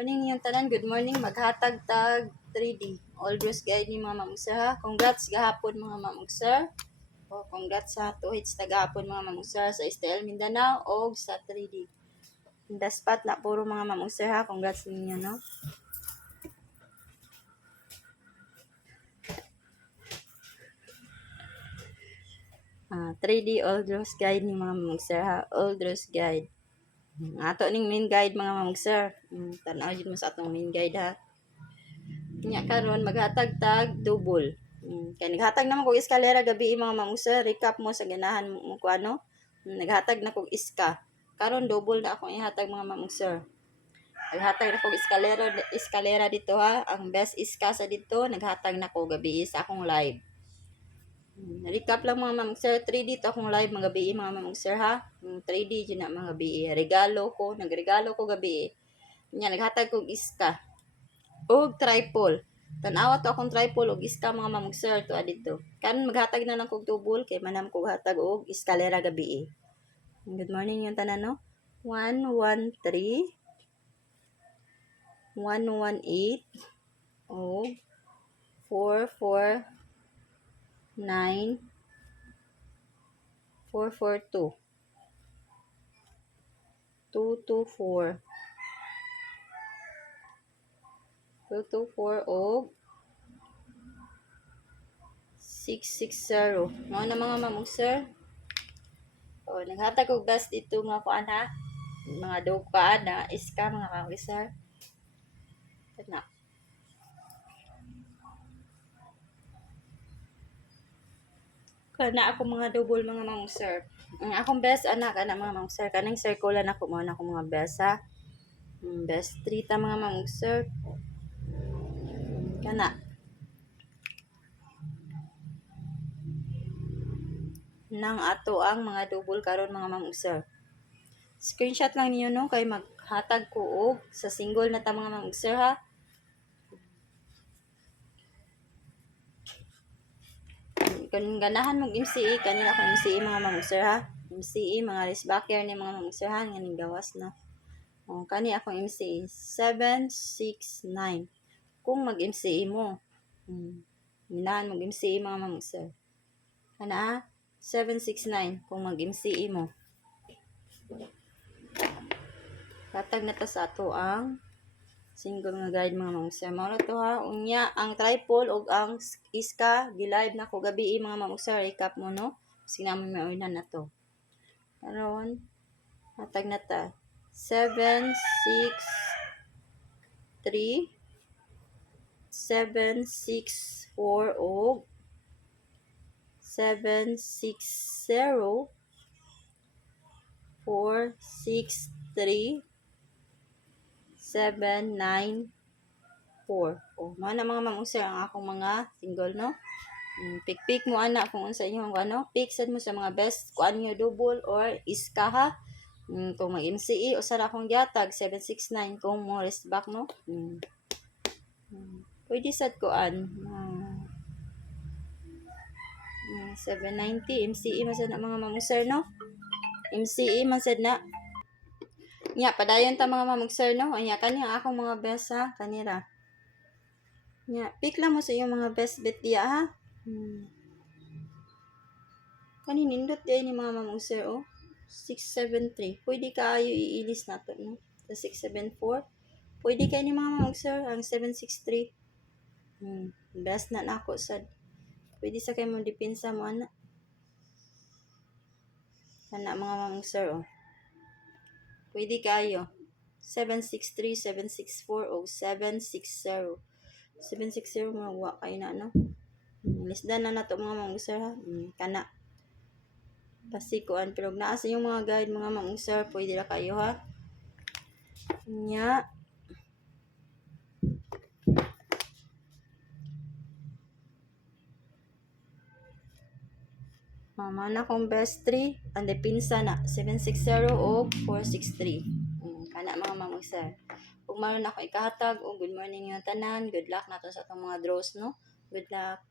Morning yung tanan, good morning. Maghatag tag 3D. All dress guide ni mga mamugsa ha. Congrats gahapon mga mamugsa. O congrats sa tuhits tagahapon mga mamugsa sa STL Mindanao o sa 3D. In the spot na puro mga mamugsa ha. Congrats ninyo no. 3D all dress guide ni mga mamugsa ha. All dress guide. Ato ning main guide mga mamugsa. Tanaw jud mo sa atong main guide ha. Nya karon maghatag tag double. Kay naghatag naman kog eskalera gabi mga mamugsa. Recap mo sa ganahan mo ko ano. Naghatag na kog iska. Karon double na akong ihatag mga mamugsa. Naghatag na kog eskalera dito ha. Ang best iska sa dito naghatag na ko gabi sa akong live. Recap lang mga mamugsa. 3D to akong live mga gabi mga mamugsa ha. 3D dyan na mga gabi. Nagregalo ko gabi. Nya naghatag kog iska. Og tripod. Tanawa to akong tripod og iska mga mamugser to adito. Karon maghatag na lang kog tubol kay manam kog hatag og eskalera gabi. Good morning yung tanan no. 113 118 og 449 442 224 224 og 660. Mga na mga mamugser. O, naghatag og best ito mga kuan ha. Mga dogpaan na iska mga mamugser. Na. Kana ako mga double mga mamugser. Ang akong best anak ana mga mamugser. Kanang circle na ako mo na akong mga best ha. Best 3 ta mga mamugser. Kana. Nang ato ang mga double karon mga mamugser. Screenshot lang niyo no kay maghatag ko og sa single na ta mga mamugser ha. Kung ganahan mong MCE kanila akong MCE mga mamugser ha. MCE mga wristbacker ni mga mamugser ha nga ning gawas na. O kani akong MCE 769. Kung mag-MCE mo. Ganahan mong MCE mga mamugser. Kana ha 769 kung mag-MCE mo. Katag na ta sa ato ang single nga guide mga mamugser. Mao na to ha. Unya ang tripod og ang iska gi-live na ko gabi mga mamugser. Recap mo no. Sinamon may unan na to. Karon hatag na ta 763 764 og 760 463 794. O, mga na mga mamugser ang akong mga single, no? Pick mo, ana, kung unsa inyong ano. Pick sad mo sa mga best, kung ano nyo double or iska, ha? Kung mag-MCE, o sara akong giatag, 769, kung mo rest back, no? Pwede sad ko 790, MCE man sad na mga mamugser, no? MCE man sad na. Nya, padayon ta mga mamugser, no? Nya, kani ang akong mga best, ha? Kanira. Nya, pick lang mo sa iyong mga best bet diya, ha? Kani nindot diya ni mga mamugser, oh. 673. Pwede kayo iilis na to, no? Sa 674. Pwede kayo ni mga mamugser, ang 763. Best na nako sad. Pwede sa kayo mong depensa mo, ana. Ana mga mamugser, oh. Pwede kayo. 763, 764, o 760. 760 mga wa kayo na, no? Lisdan na to mga mamugser, ha? Kana. Pasikuan. Pero naa sa yung mga guide, mga mamugser, pwede na kayo, ha? Nya. Mama na kong best 3. Ang depinsa na 760 o 463. Kana mga mamugser. Kung maroon ako ikahatag o good morning yung tanan. Good luck na to sa itong mga draws, no? Good luck.